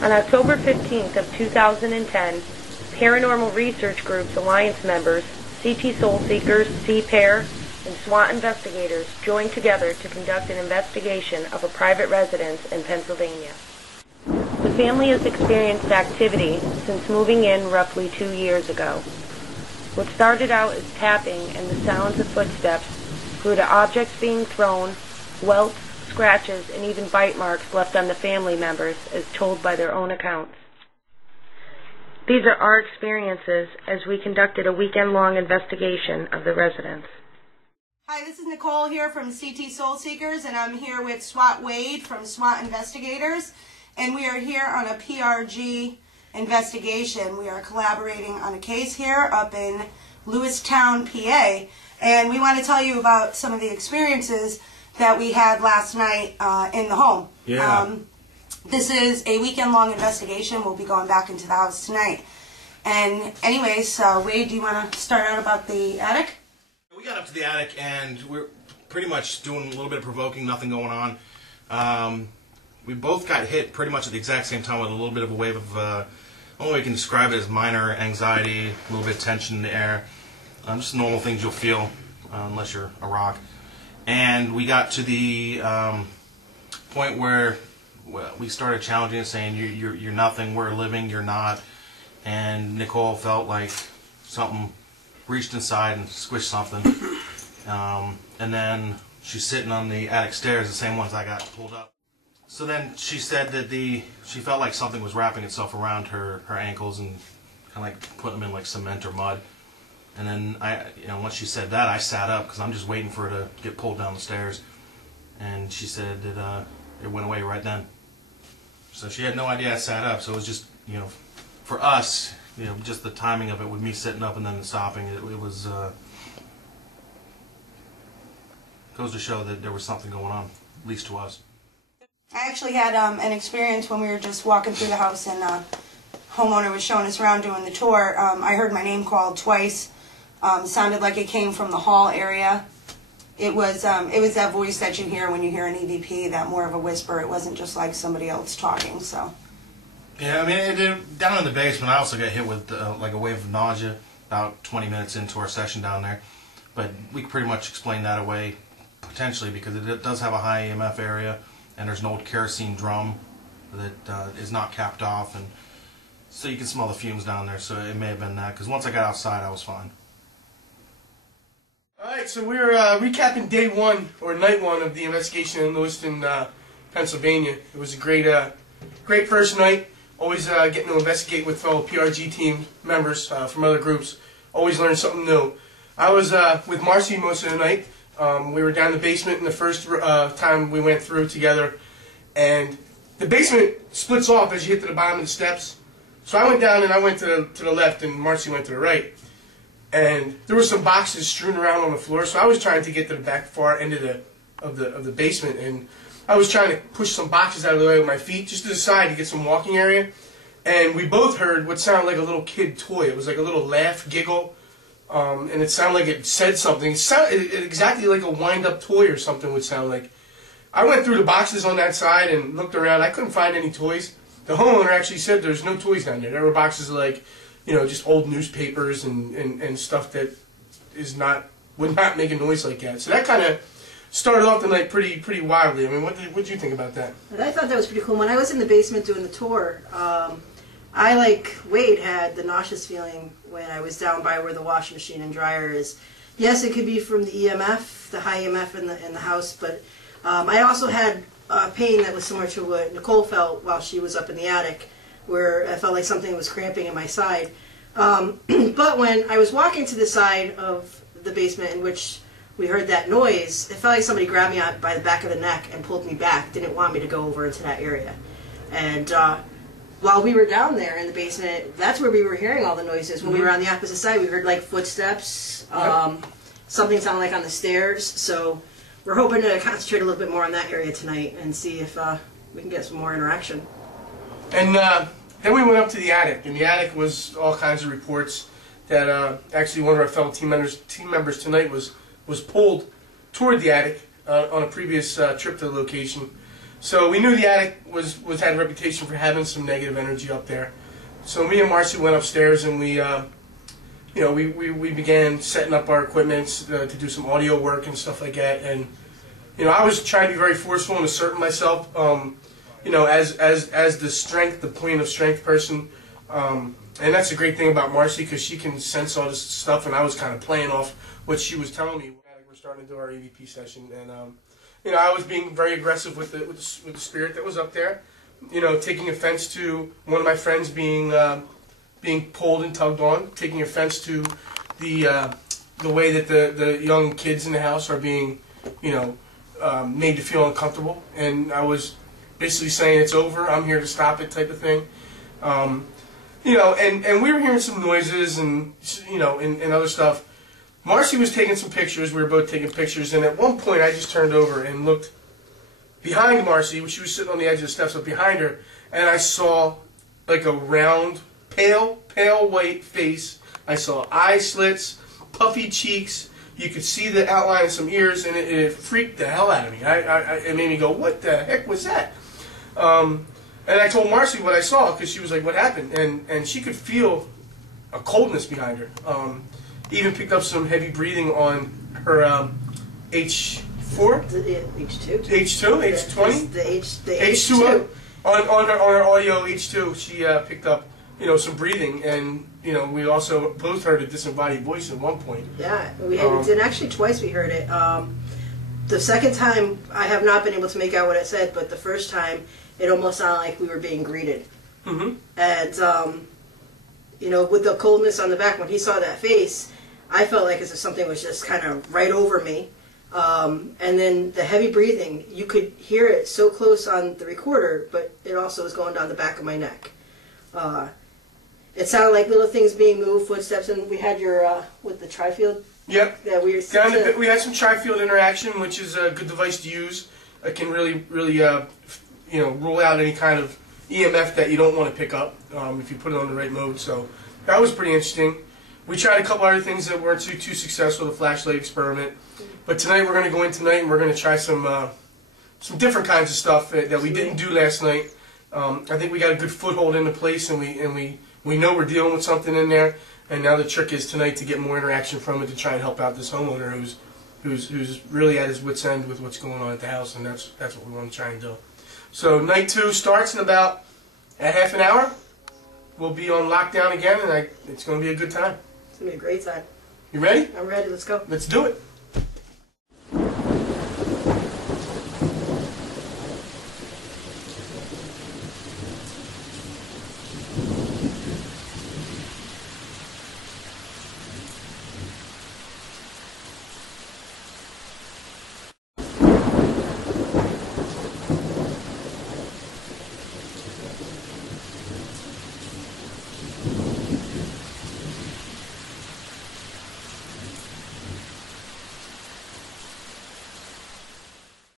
On October 15th of 2010, Paranormal Research Groups Alliance members, CT Soul Seekers, CPEAR, and SWAT investigators joined together to conduct an investigation of a private residence in Pennsylvania. The family has experienced activity since moving in roughly 2 years ago. What started out as tapping and the sounds of footsteps grew to objects being thrown, welts, scratches, and even bite marks left on the family members, as told by their own accounts. These are our experiences as we conducted a weekend-long investigation of the residence. Hi, this is Nicole here from CT Soul Seekers, and I'm here with SWAT Wade from SWAT Investigators, and we are here on a PRG investigation. We are collaborating on a case here up in Lewistown, PA, and we want to tell you about some of the experiences that we had last night in the home. Yeah. This is a weekend-long investigation. We'll be going back into the house tonight. And anyways, Wade, do you want to start out about the attic? We got up to the attic and we're pretty much doing a little bit of provoking, nothing going on. We both got hit pretty much at the exact same time with a little bit of a wave of, only way we can describe it as minor anxiety, a little bit of tension in the air. Just normal things you'll feel unless you're a rock. And we got to the point where we started challenging it, saying you're nothing, we're living, you're not. And Nicole felt like something reached inside and squished something. And then she's sitting on the attic stairs, the same ones I got pulled up. So then she said that she felt like something was wrapping itself around her ankles and kind of like putting them in like cement or mud. And then once she said that, I sat up because I'm just waiting for her to get pulled down the stairs. And she said that it went away right then. So she had no idea I sat up. So it was just, for us, just the timing of it with me sitting up and then stopping, it was goes to show that there was something going on, at least to us. I actually had an experience when we were just walking through the house and homeowner was showing us around doing the tour. I heard my name called twice. Sounded like it came from the hall area. It was that voice that you hear when you hear an EVP, that more of a whisper. It wasn't just like somebody else talking. So. Yeah, I mean, down in the basement, I also got hit with like a wave of nausea about 20 minutes into our session down there. But we could pretty much explain that away potentially because it does have a high EMF area, and there's an old kerosene drum that is not capped off, and so you can smell the fumes down there. So it may have been that because once I got outside, I was fine. Alright, so we're recapping day one, or night one, of the investigation in Lewiston, Pennsylvania. It was a great first night. Always getting to investigate with fellow PRG team members from other groups. Always learn something new. I was with Marcy most of the night. We were down the basement in the first time we went through together. And the basement splits off as you hit to the bottom of the steps. So I went down and I went to the left and Marcy went to the right. And there were some boxes strewn around on the floor, so I was trying to get to the back far end of the basement, and I was trying to push some boxes out of the way with my feet, just to the side to get some walking area. And we both heard what sounded like a little kid toy. It was like a little laugh, giggle, and it sounded like it said something. It sounded exactly like a wind-up toy or something would sound like. I went through the boxes on that side and looked around. I couldn't find any toys. The homeowner actually said there's no toys down there. There were boxes like, just old newspapers and stuff that would not make a noise like that. So that kind of started off the night pretty wildly. I mean, what did you think about that? I thought that was pretty cool. When I was in the basement doing the tour, I, like Wade, had the nauseous feeling when I was down by where the washing machine and dryer is. Yes, it could be from the EMF, the high EMF in the house, but I also had pain that was similar to what Nicole felt while she was up in the attic, where I felt like something was cramping in my side. But when I was walking to the side of the basement in which we heard that noise, it felt like somebody grabbed me by the back of the neck and pulled me back, didn't want me to go over into that area. And while we were down there in the basement, that's where we were hearing all the noises. When we were on the opposite side, we heard like footsteps, something sounded like on the stairs. So we're hoping to concentrate a little bit more on that area tonight and see if we can get some more interaction. And then we went up to the attic, and the attic was all kinds of reports that actually one of our fellow team members tonight was pulled toward the attic on a previous trip to the location. So we knew the attic had a reputation for having some negative energy up there. So me and Marcy went upstairs and we began setting up our equipment to do some audio work and stuff like that. And I was trying to be very forceful and asserting myself, as the point of strength person. And that's the great thing about Marcy, because she can sense all this stuff, and I was kind of playing off what she was telling me. We're starting to do our EVP session, and I was being very aggressive with the spirit that was up there. Taking offense to one of my friends being pulled and tugged on, taking offense to the way that the young kids in the house are being, made to feel uncomfortable. And I was basically saying, it's over, I'm here to stop it, type of thing. And we were hearing some noises and other stuff. Marcy was taking some pictures. We were both taking pictures, and at one point I just turned over and looked behind Marcy. She was sitting on the edge of the steps, up behind her, and I saw like a round, pale white face. I saw eye slits, puffy cheeks. You could see the outline of some ears, and it freaked the hell out of me. It made me go, "What the heck was that?" And I told Marcy what I saw, because she was like, "What happened?" And she could feel a coldness behind her. Even picked up some heavy breathing on her H4? H2. H2? H20? The H2. On her audio H2, she picked up, some breathing, and, we also both heard a disembodied voice at one point. Yeah, we had, and actually twice we heard it. The second time, I have not been able to make out what it said, but the first time, it almost sounded like we were being greeted. Mm-hmm. And, with the coldness on the back, when he saw that face, I felt like as if something was just kind of right over me. And then the heavy breathing, you could hear it so close on the recorder, but it also was going down the back of my neck. It sounded like little things being moved, footsteps, and we had your, with the tri-field. Yep. Yeah, we had some tri-field interaction, which is a good device to use. It can really, rule out any kind of EMF that you don't want to pick up if you put it on the right mode. So that was pretty interesting. We tried a couple other things that weren't too successful, the flashlight experiment. But tonight we're going to go in tonight and we're going to try some different kinds of stuff that we didn't do last night. I think we got a good foothold in the place, and we know we're dealing with something in there. And now the trick is tonight to get more interaction from it to try and help out this homeowner who's really at his wit's end with what's going on at the house, and that's what we want to try and do. So night 2 starts in about a half an hour. We'll be on lockdown again, and it's going to be a good time. It's going to be a great time. You ready? I'm ready. Let's go. Let's do it.